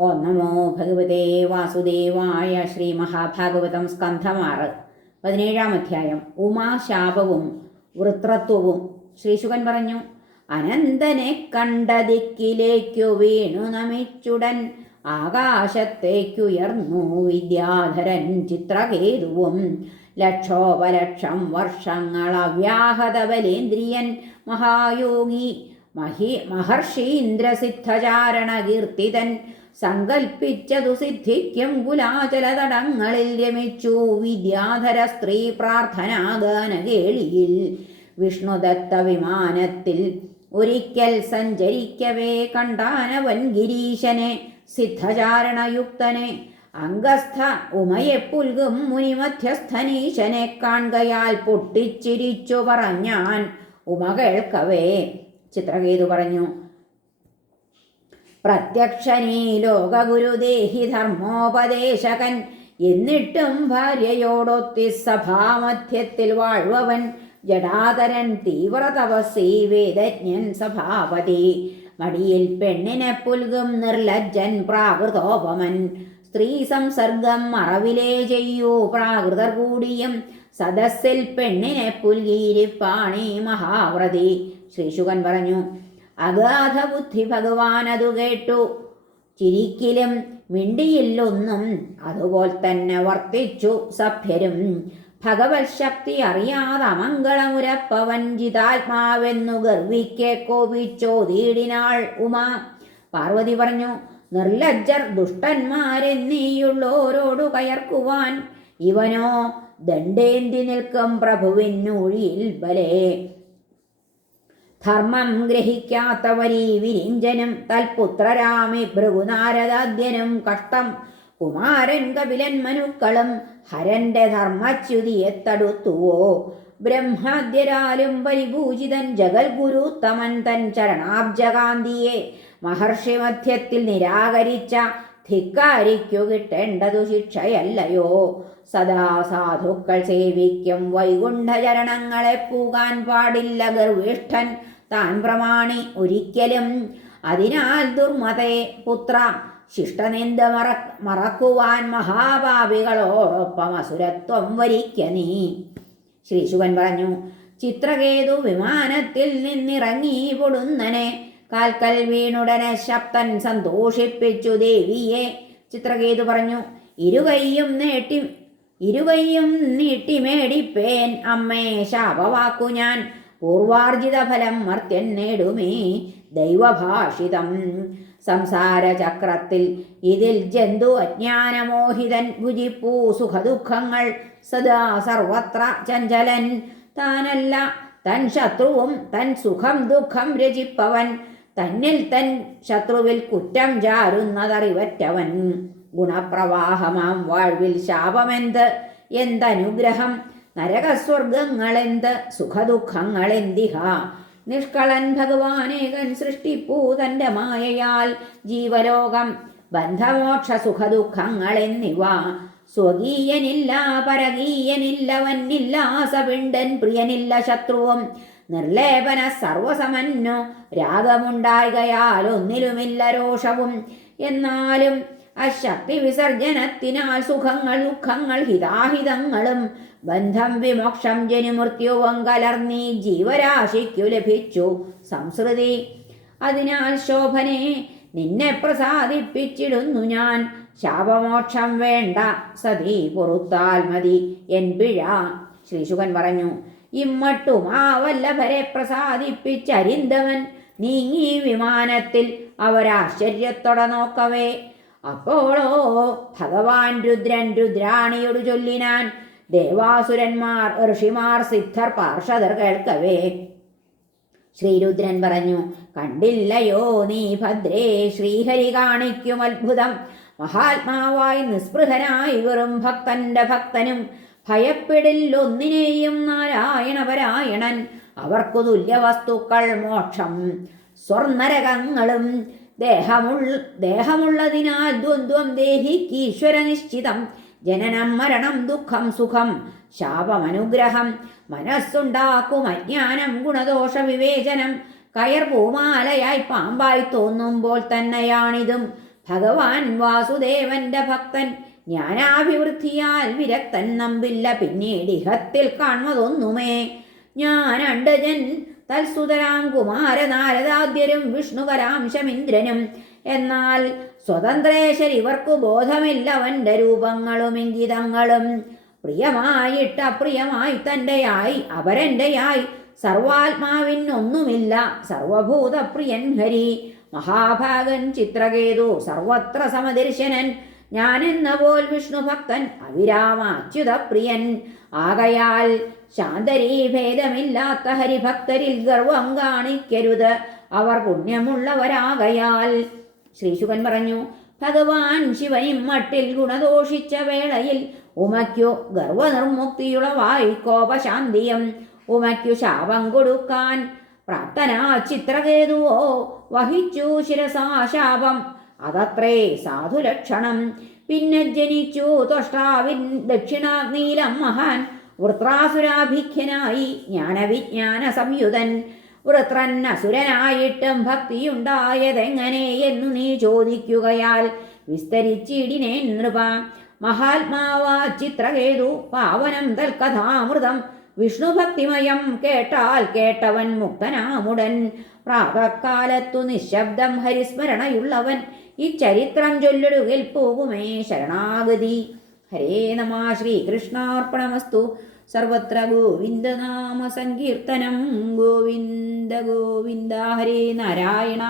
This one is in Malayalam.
ഓം നമോ ഭഗവതേ വാസുദേവായ ശ്രീ മഹാഭാഗവതം സ്കന്ധമാറ്. പതിനേഴാം അധ്യായം. ഉമാശാപവും വൃത്രത്വവും. ശ്രീശുകൻ പറഞ്ഞു അനന്തനെ കണ്ട ദിക്കിലേക്കു വീണു നമിച്ചുടൻ ആകാശത്തേക്കുയർന്നു വിദ്യാധരൻ ചിത്രകേതുവും. ലക്ഷോപലക്ഷം വർഷങ്ങൾ അവ്യാഹത ബലേന്ദ്രിയൻ മഹായോഗി മഹി മഹർഷി കീർത്തിതൻ സങ്കൽപ്പിച്ചതു സിദ്ധിക്കും കുലാചലതടങ്ങളിൽ രമിച്ചു. വിദ്യാധര സ്ത്രീ പ്രാർത്ഥനാഗാന കേളിയിൽ വിഷ്ണുദത്ത വിമാനത്തിൽ ഒരിക്കൽ സഞ്ചരിക്കവേ കണ്ടാനവൻ ഗിരീശനെ സിദ്ധചാരണയുക്തനെ അംഗസ്ഥ ഉമയെ പുൽകും മുനിമധ്യസ്ഥനീശനെ കാൺകയാൽ പൊട്ടിച്ചിരിച്ചു പറഞ്ഞാൻ ഉമ കേൾക്കവേ. ചിത്രകേതു പറഞ്ഞു. പ്രത്യക്ഷനീ ലോകഗുരുദേഹി ധർമ്മോപദേശകൻ എന്നിട്ടും ഭാര്യയോടൊത്തി സഭാമധ്യത്തിൽ വാഴ്വവൻ ജടാതരൻ തീവ്ര വേദജ്ഞൻ സഭാപതി. മടിയിൽ പെണ്ണിനെ പുൽകും നിർലജ്ജൻ പ്രാകൃതോപമൻ. സ്ത്രീ സംസർഗം മറവിലേ ചെയ്യൂ പ്രാകൃതർ കൂടിയും സദസ്സിൽ പെണ്ണിനെ പുൽകിയിരിപ്പാണി മഹാവ്രതി. ശ്രീശുകൻ പറഞ്ഞു അഗാധ ബുദ്ധി ഭഗവാൻ അതു കേട്ടു. ചിരിക്കിലും മിണ്ടിയില്ലൊന്നും അതുപോലെ തന്നെ വർത്തിച്ചു സഭ്യരും. ഭഗവത് ശക്തി അറിയാതെ അമംഗളമുരപ്പവൻ ജിതാത്മാവെന്നു ഗർവിക്കെ കോപിച്ചോതീടിനാൾ ഉമ. പാർവതി പറഞ്ഞു നിർലജ്ജർ ദുഷ്ടന്മാരെന്നീയുള്ളോരോടു കയർക്കുവാൻ ഇവനോ ദണ്ഡേന്തി നിൽക്കും പ്രഭുവിനൊഴിയിൽ ബലേ. ധർമ്മം ഗ്രഹിക്കാത്തവരീ വിരിഞ്ജനം തൽപുത്രരാമി ഭൃഗുനാരദാദ്യനും കഷ്ടം. കുമാരൻ കപിലൻ മനുക്കളും ഹരന്റെ ധർമ്മച്യുതിയെ തടുത്തുവോ ബ്രഹ്മാദ്യരാലും പരിപൂജിതൻ ജഗൽഗുരു തമൻ തൻ ചരണാബ്ജകാന്തിയെ മഹർഷി മധ്യത്തിൽ നിരാകരിച്ച ധിക്കാരിക്കു കിട്ടേണ്ടതു ശിക്ഷയല്ലയോ? സദാ സാധുക്കൾ സേവിക്കും വൈകുണ്ഠചരണങ്ങളെ പൂകാൻ പാടില്ല ഗർവിഷ്ഠൻ. താൻ പ്രമാണി ഒരിക്കലും. അതിനാൽ ദുർമതേ പുത്ര ശിഷ്ടനിന്ദ മറ മറക്കുവാൻ മഹാഭാവികളോടൊപ്പം അസുരത്വം വരിക്ക നീ. ശ്രീശുഖൻ പറഞ്ഞു ചിത്രകേതു വിമാനത്തിൽ നിന്നിറങ്ങി പൊടുന്നനെ കാൽക്കൽ വീണുടനെ ശബ്ദൻ സന്തോഷിപ്പിച്ചു ദേവിയെ. ചിത്രകേതു പറഞ്ഞു ഇരുകൈയും നീട്ടി ഇരുകൈയും നീട്ടിമേടിപ്പേൻ അമ്മേ ശാപവാക്കു ഞാൻ. പൂർവാർജിത ഫലം മർത്യൻ നേടുമേ ദൈവഭാഷിതം. സംസാരചക്രത്തിൽ ഇതിൽ ജന്തു അജ്ഞാനമോഹിതൻ ഭുജിപ്പൂ സുഖദുഃഖങ്ങൾ സദാ സർവത്ര ചഞ്ചലൻ. താനല്ല തൻ ശത്രുവും തൻ സുഖം ദുഃഖം രചിപ്പവൻ. തന്നിൽ തൻ ശത്രുവിൽ കുറ്റം ചാരുന്നതറിവറ്റവൻ. ഗുണപ്രവാഹമാം വാഴ്വിൽ ശാപമെന്ത്? എന്തനുഗ്രഹം നരകസ്വർഗങ്ങളെന്ത് സുഖദുഃഖങ്ങളെന്തിഹ? നിഷ്കളൻ ഭഗവാനേകൻ സൃഷ്ടിപ്പൂ തന്റെ മായയാൽ ജീവലോകം. ബന്ധമോക്ഷ സുഖദുഃഖങ്ങളെന്നിവ. സ്വകീയനില്ല പരകീയനില്ല വന്നില്ല സപിണ്ടൻ പ്രിയനില്ല ശത്രുവും. നിർലേപന സർവസമന്നു രാഗമുണ്ടായികയാൽ ഒന്നിലുമില്ല രോഷവും. എന്നാലും അശക്തി വിസർജനത്തിനാൽ സുഖങ്ങൾ ദുഃഖങ്ങൾ ഹിതാഹിതങ്ങളും ബന്ധം വിമോക്ഷം ജനിമൃത്യുവും കലർന്നീ ജീവരാശിക്കു ലഭിച്ചു. സംസ്കൃതി. അതിനാൽ ശോഭനെ നിന്നെ പ്രസാദിപ്പിച്ചിടുന്നു ഞാൻ. ശാപമോക്ഷം വേണ്ട സതി പൊറുത്താൽ മതി എൻ പിഴ. ശ്രീശുഖൻ പറഞ്ഞു ഇമ്മട്ടും ആ വല്ലഭരെ പ്രസാദിപ്പിച്ചരിന്തവൻ. നീങ്ങി വിമാനത്തിൽ അവരാശ്ചര്യത്തോടെ നോക്കവേ. അപ്പോളോ ഭഗവാൻ രുദ്രൻ രുദ്രാണിയോട് ചൊല്ലിനാൻ ദേവാസുരന്മാർ ഋഷിമാർ സിദ്ധർ പാർഷദർ കേൾക്കവേ. ശ്രീരുദ്രൻ പറഞ്ഞു കണ്ടില്ലയോ നീ ഭദ്രേ ശ്രീഹരി കാണിക്കും അത്ഭുതം. മഹാത്മാവായി നിസ്പൃഹനായി വെറും ഭക്തന്റെ ഭക്തനും. ഭയപ്പെടില്ലൊന്നിനെയും നാരായണപരായണൻ. അവർക്കു തുല്യ വസ്തുക്കൾ മോക്ഷം. സ്വർണരകങ്ങളും ദേഹമുള്ള ദേഹമുള്ളതിനാൽ ദ്വന്ദ്വം ദേഹിക്ക് ഈശ്വര നിശ്ചിതം ജനനം മരണം ദുഃഖം സുഖം ശാപമനുഗ്രഹം. മനസ്സുണ്ടാക്കും അജ്ഞാനം ഗുണദോഷ വിവേചനം. കയർ പൂമാലയായി പാമ്പായി തോന്നുമ്പോൾ തന്നെയാണിതും. ഭഗവാൻ വാസുദേവന്റെ ഭക്തൻ. ജ്ഞാനാഭിവൃദ്ധിയാൽ വിരക്തൻ നമ്പില്ല പിന്നീട് ഇഹത്തിൽ കാണുന്നതൊന്നുമേ. ഞാൻ അണ്ടജൻ തൽസുതരാം കുമാരനാരദാദ്യരും വിഷ്ണുപരാംശമിന്ദ്രനും എന്നാൽ സ്വതന്ത്രേശ്വർ ഇവർക്കു ബോധമില്ലവന്റെ രൂപങ്ങളും ഇംഗിതങ്ങളും പ്രിയമായിട്ട് അപ്രിയമായി തന്റെയായി അവരെന്റെയായി സർവാത്മാവിനൊന്നുമില്ല. സർവഭൂതപ്രിയൻ ഹരി. മഹാഭാഗൻ ചിത്രകേതു സർവത്ര സമദർശനൻ. ഞാനെന്ന പോൽ വിഷ്ണുഭക്തൻ അവിരാമാച്യുതപ്രിയൻ. ആകയാൽ ശാന്തരീ ഭേദമില്ലാത്ത ഹരിഭക്തരിൽ ഗർവം കാണിക്കരുത്. അവർ പുണ്യമുള്ളവരാകയാൽ. ശ്രീശുകൻ പറഞ്ഞു ഭഗവാൻ ശിവനും മട്ടിൽ ഗുണദോഷിച്ച വേളയിൽ ഉമയ്ക്കു ഗർവനിർമുക്തിയുളവായി കോപശാന്തിയും. ഉമയ്ക്കു ശാപം കൊടുക്കാൻ പ്രാപ്തനാ ചിത്രകേതുവോ വഹിച്ചു ശിരസാ ശാപം അതത്രേ സാധുലക്ഷണം. പിന്നെ ജനിച്ചു തൊഷ്ടാവിൻ ദക്ഷിണാഗ്നിയിലം മഹാൻ വൃത്രാസുരാഭിഖ്യനായി ജ്ഞാനവിജ്ഞാന സംയുതൻ. വൃത്രൻ അസുരനായിട്ടും ഭക്തിയുണ്ടായതെങ്ങനെ എന്നു നീ ചോദിക്കുകയാൽ വിസ്തരിച്ചിടിനെ നൃപ. മഹാത്മാവാ ചിത്രകേതു പാവനം തൽക്കഥാമൃതം വിഷ്ണുഭക്തിമയം കേട്ടാൽ കേട്ടവൻ മുക്തനാമുടൻ പ്രാതകാലത്തു നിശബ്ദം ഹരിസ്മരണയുള്ളവൻ ഈ ചരിത്രം ചൊല്ലിടുകിൽ പോകുമേ ശരണാഗതി. ഹരേ നമ ശ്രീകൃഷ്ണാർപ്പണമസ്തു. സർവത്ര ഗോവിന്ദനാമ സങ്കീർത്തനം. ഗോവിന്ദ ഗോവിന്ദ ഹരേ നാരായണ.